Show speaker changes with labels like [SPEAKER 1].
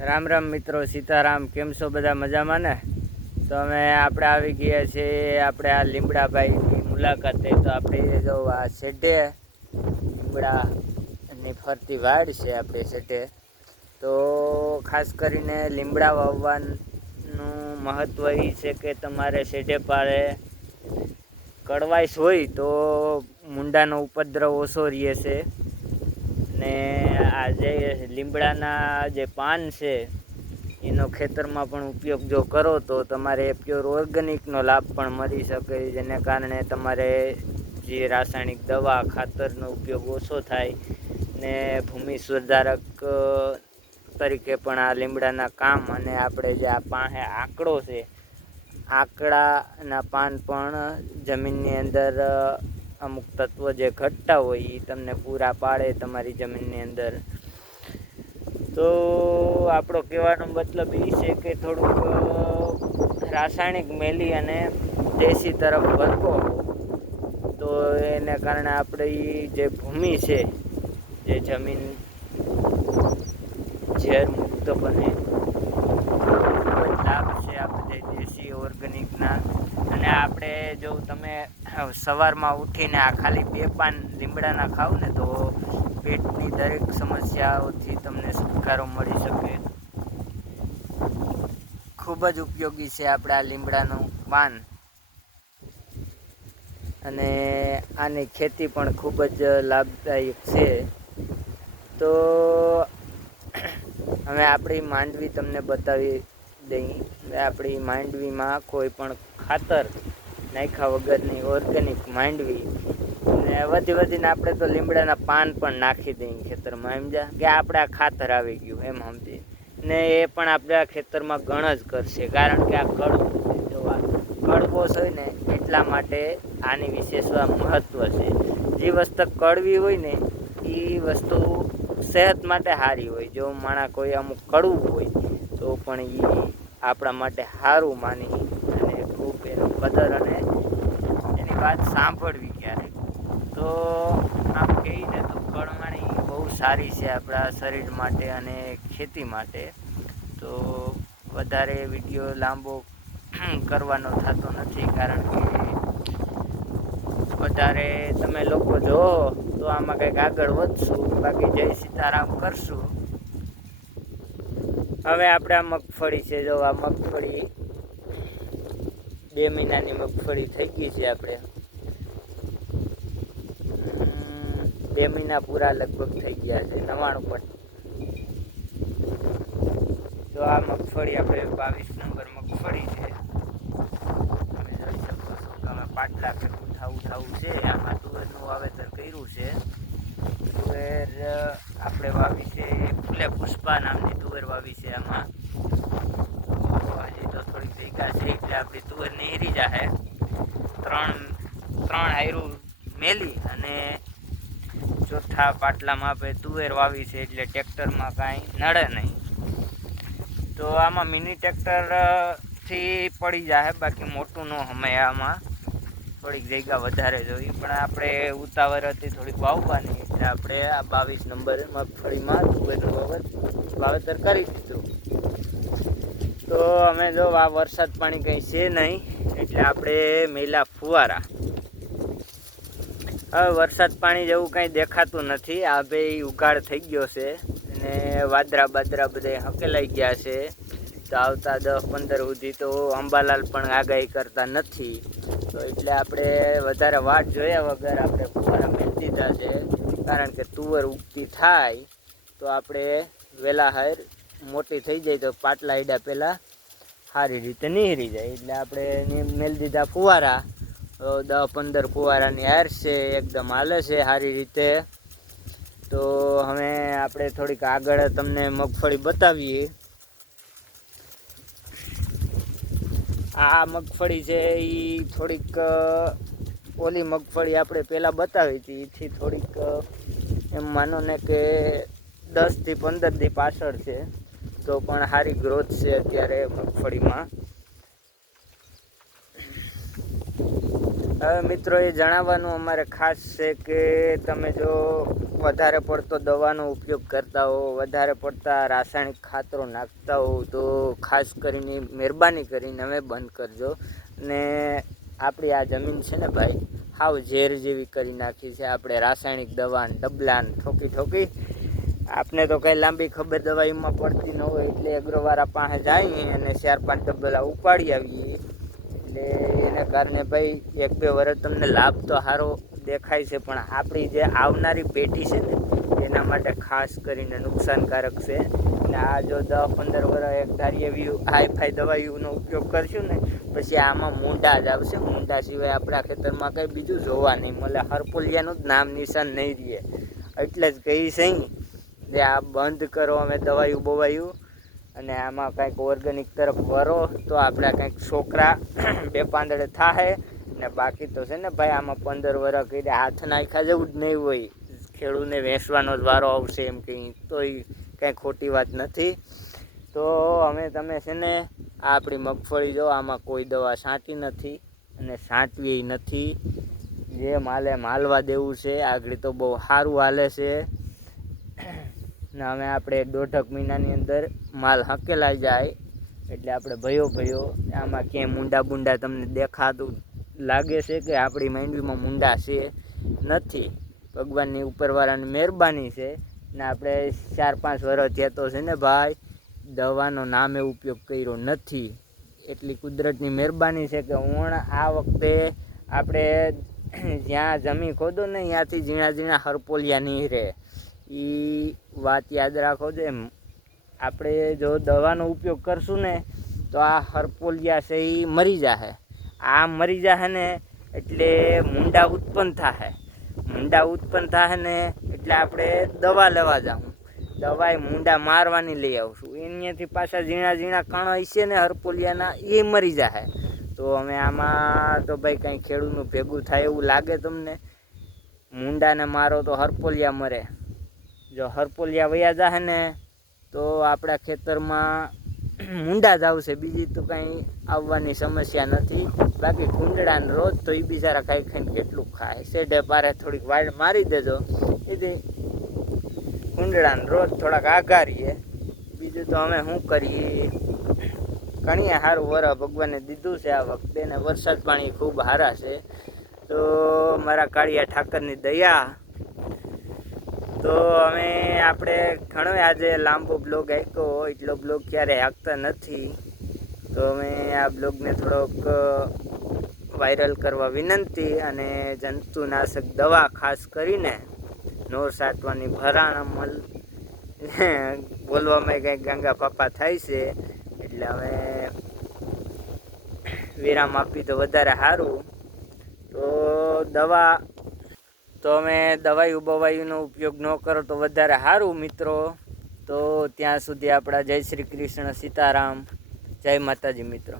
[SPEAKER 1] રામ રામ મિત્રો, સીતારામ, કેમ છો બધા મજામાં ને? તો અમે આપણે આવી ગયા છીએ, આપણે આ લીમડાભાઈની મુલાકાતે. તો આપણે જો આ શેઢે લીમડાની ફરતી વાડ છે આપણે શેઢે. તો ખાસ કરીને લીમડા વાવવાનું મહત્ત્વ એ છે કે તમારે શેઢે પાળે કડવાઈશ હોય તો મુંડાનો ઉપદ્રવ ઓછો રહે છે. ને આ જે લીમડાના જે પાન છે, એનો ખેતરમાં પણ ઉપયોગ જો કરો તો તમારે પ્યોર ઓર્ગેનિકનો લાભ પણ મળી શકે, જેને કારણે તમારે જે રાસાયણિક દવા, ખાતરનો ઉપયોગ ઓછો થાય ને ભૂમિ સુધારક તરીકે પણ આ લીમડાના કામ અને આપણે જે આ પાસે આંકડો છે, આંકડાના પાન પણ જમીનની અંદર અમુક તત્વો જે ઘટતા હોય એ તમને પૂરા પાડે તમારી જમીનની અંદર. તો આપણો કહેવાનો મતલબ એ છે કે થોડુંક રાસાયણિક મેલી અને દેશી તરફ વળગો તો એને કારણે આપણી જે ભૂમિ છે, જે જમીન ઝેર મુક્ત બને. લાભ છે આપણે દેશી ઓર્ગેનિકના અને આપણે જો તમે સવારમાં ઉઠીને આ ખાલી બે પાન લીમડાના ખાવ ને તો પેટની દરેક સમસ્યાઓથી તમને છુટકારો મળી શકે. ખૂબ જ ઉપયોગી છે આપણે આ લીમડાનું પાન. અને આની ખેતી પણ ખૂબ જ લાભદાયક છે. તો હવે આપણી માંડવી તમને બતાવી દઈ. આપણી માંડવીમાં કોઈ પણ ખાતર નાખ્યા વગરની ઓર્ગેનિક માંડવી. ને વધી વધીને આપણે તો લીમડાના પાન પણ નાખી દઈએ ખેતરમાં સમજ્યા કે આપણે આ ખાતર આવી ગયું, એમ સમજી. ને એ પણ આપણે આ ખેતરમાં ગણ જ કરશે, કારણ કે આ કડવું જોવા હોય કડવો છે ને, એટલા માટે આની વિશેષવા મહત્વ છે. જે વસ્તુ કડવી હોય ને, એ વસ્તુ સેહત માટે સારી હોય. જો માણા કોઈ અમુક કડવું હોય, તો પણ એ આપણા માટે સારું માની અને ખૂબ એનો કદર અને વાત સાંભળવી ક્યારેક. તો આમ કહીને તો કળવાણી બહુ સારી છે આપણા શરીર માટે અને ખેતી માટે. તો વધારે વીડિયો લાંબો કરવાનો થતો નથી કારણ કે વધારે તમે લોકો જો તો આમાં કંઈક આગળ વધશું. બાકી જય સીતારામ કરશું. હવે આપણે આ મગફળી છે, જો આ મગફળી બે મહિનાની મગફળી થઈ ગઈ છે આપણે. બે મહિના પૂરા લગભગ થઈ ગયા છે, નવાણું પણ. તો આ મગફળી આપણે બાવીસ નંબર મગફળી છે. તમે જોઈ શકો છો પાટલા કે ઉઠાવું ઉઠાવું છે, આમાં તુવેરનું વાવેતર કર્યું છે. તુવેર આપણે વાવી છે, ફૂલે પુષ્પા નામની તુવેર વાવી છે આમાં. ભેગા છે જાહે. ત્રણ ત્રણ હાયરું મેલી અને ચોથા પાટલામાં આપણે તુવેર વાવી છે એટલે ટ્રેક્ટરમાં કાંઈ નડે નહીં. તો આમાં મિની ટ્રેક્ટરથી પડી જાય બાકી મોટું ન હમય આમાં. થોડીક જગ્યા વધારે જોઈ પણ આપણે ઉતાવળ હતી થોડીક વાવવાની એટલે આપણે આ બાવીસ નંબર મગફળીમાં તુવેરનું વાવેતર કરી દીધું. તો અમે જો આ વરસાદ પાણી કંઈ છે નહીં, એટલે આપણે મેલા ફુવારા. હવે વરસાદ પાણી જેવું કંઈ દેખાતું નથી. આ ભાઈ ઉઘાડ થઈ ગયો છે અને વાદરા બાદરા બધા હકેલાઈ ગયા છે. તો આવતા દસ પંદર સુધી તો અંબાલાલ પણ આગાહી કરતા નથી. તો એટલે આપણે વધારે વાટ જોયા વગર આપણે ફુવારા મેળ દીધા છે. કારણ કે તુવર ઉગતી થાય તો આપણે વહેલા હાર મોટી થઈ જાય તો પાટલા ઈડા પહેલાં સારી રીતે નીહરી જાય. એટલે આપણે મેલ દીધા ફુવારા. દસ પંદર ફુવારાની હાર છે, એકદમ હાલે છે, સારી રીતે. તો હવે આપણે થોડીક આગળ તમને મગફળી બતાવીએ. આ મગફળી છે એ થોડીક ઓલી મગફળી આપણે પહેલાં બતાવી હતી. એથી થોડીક એમ માનો ને કે દસથી પંદર દી પાછળ છે. તો પણ સારી ગ્રોથ છે અત્યારે મગફળીમાં. હવે મિત્રો એ જણાવવાનું અમારે ખાસ છે કે તમે જો વધારે પડતો દવાનો ઉપયોગ કરતા હો, વધારે પડતા રાસાયણિક ખાતરો નાખતા હો, તો ખાસ કરીને મહેરબાની કરીને અમે બંધ કરજો. ને આપણી આ જમીન છે ને ભાઈ, હાવ ઝેર જેવી કરી નાખી છે. આપણે રાસાયણિક દવા ડબલાને ઠોકી ઠોકી આપને તો કઈ લાંબી ખબર દવાઈમાં પડતી ન હોય એટલે અગ્રવાળા પાસે જઈએ અને ચાર પાંચ ડબલા ઉપાડી આવીએ. એટલે એને કારણે ભાઈ, એક બે વર્ષ તમને લાભ તો સારો દેખાય છે, પણ આપણી જે આવનારી પેઢી છે ને, એના માટે ખાસ કરીને નુકસાનકારક છે. અને આ જો દસ પંદર વર્ષ એક ધારી એવી હાઈફાઈ દવાઈઓનો ઉપયોગ કરશું ને, પછી આમાં મૂંડા જ આવશે. મૂંડા સિવાય આપણા ખેતરમાં કંઈ બીજું જોવા નહીં મળે. હરપોલિયાનું જ નામ નિશાન નહીં રહે. એટલે જ કહી છે જે આ બંધ કરો, અમે દવાયું બવાયું અને આમાં કંઈક ઓર્ગેનિક તરફ વરો, તો આપણા કંઈક છોકરા બે પાંદડે થાય ને બાકી તો છે ને ભાઈ આમાં પંદર વર્ષ કરી હાથ નાખ્યા જેવું જ નહીં હોય. ખેડૂતને વેચવાનો જ વારો આવશે એમ કંઈ, તોય કંઈ ખોટી વાત નથી. તો અમે, તમે છે ને આ આપણી મગફળી જો, આમાં કોઈ દવા છાંટી નથી અને છાંટવી નથી. જે માલે માલવા દેવું છે, આગળ તો બહુ સારું હાલે છે. ને અમે આપણે દોઢક મહિનાની અંદર માલ હકેલા જાય. એટલે આપણે ભયો ભયો આમાં ક્યાંય મૂંડા બુંડા તમને દેખાતું લાગે છે કે આપણી માંડવીમાં મુંડા છે? નથી. ભગવાનની ઉપરવાળાની મહેરબાની છે. ને આપણે ચાર પાંચ વર્ષ થયા છે ને ભાઈ, દવાનો નામે ઉપયોગ કર્યો નથી. એટલી કુદરતની મહેરબાની છે કે હું આ વખતે આપણે જ્યાં જમી ખોદો ને ત્યાંથી ઝીણા ઝીણા હરપોલિયા નહીં રહે એ વાત યાદ રાખો છે આપણે જો દવાનો ઉપયોગ કરશું ને, તો આ હરપોલિયા છે એ મરી જાહે. આ મરી જાહે ને, એટલે મુંડા ઉત્પન્ન થાહે. મુંડા ઉત્પન્ન થાહે ને, એટલે આપણે દવા લેવા જાઉં દવાએ મુંડા મારવાની લઈ આવશું. એનાથી પાછા ઝીણા ઝીણા કણ હશે ને હરપોલિયાના એ મરી જશે તો અમે આમાં તો ભાઈ કંઈ ખેડૂતનું ભેગું થાય એવું લાગે તમને? મુંડાને મારો તો હરપોલિયા મરે. જો હરપોલિયા વયા જાહે ને, તો આપણા ખેતરમાં મુંડા જ આવશે. બીજી તો કાંઈ આવવાની સમસ્યા નથી. બાકી કુંડળાને રોજ તો એ બિચારા ખાઈ ખાઈને કેટલું ખાય. શેઢે પારે થોડીક વાડ મારી દેજો. એથી કુંડળાને રોજ થોડાક આઘારીએ. બીજું તો અમે શું કરીએ? ઘણી સારું વર ભગવાને દીધું છે આ વખતે ને વરસાદ પાણી ખૂબ સારા છે. તો મારા કાળિયા ઠાકરની દયા તો અમે આપણે ઘણો આજે લાંબો બ્લોગ આપ્યો એટલો બ્લોગ ક્યારે આપતા નથી. તો અમે આ બ્લોગને થોડોક વાયરલ કરવા વિનંતી અને જંતુનાશક દવા ખાસ કરીને નોર સાટવાની ભરાણ અમલ. બોલવામાં કંઈક ગંગા પાપા થાય છે, એટલે અમે વિરામ આપી તો વધારે સારું. તો દવા તો અમે દવાઈ બવાઈનો ઉપયોગ ન કરો તો વધારે સારું મિત્રો. તો ત્યાં સુધી આપણા જય શ્રી કૃષ્ણ, સીતારામ. જય માતાજી, મિત્રો.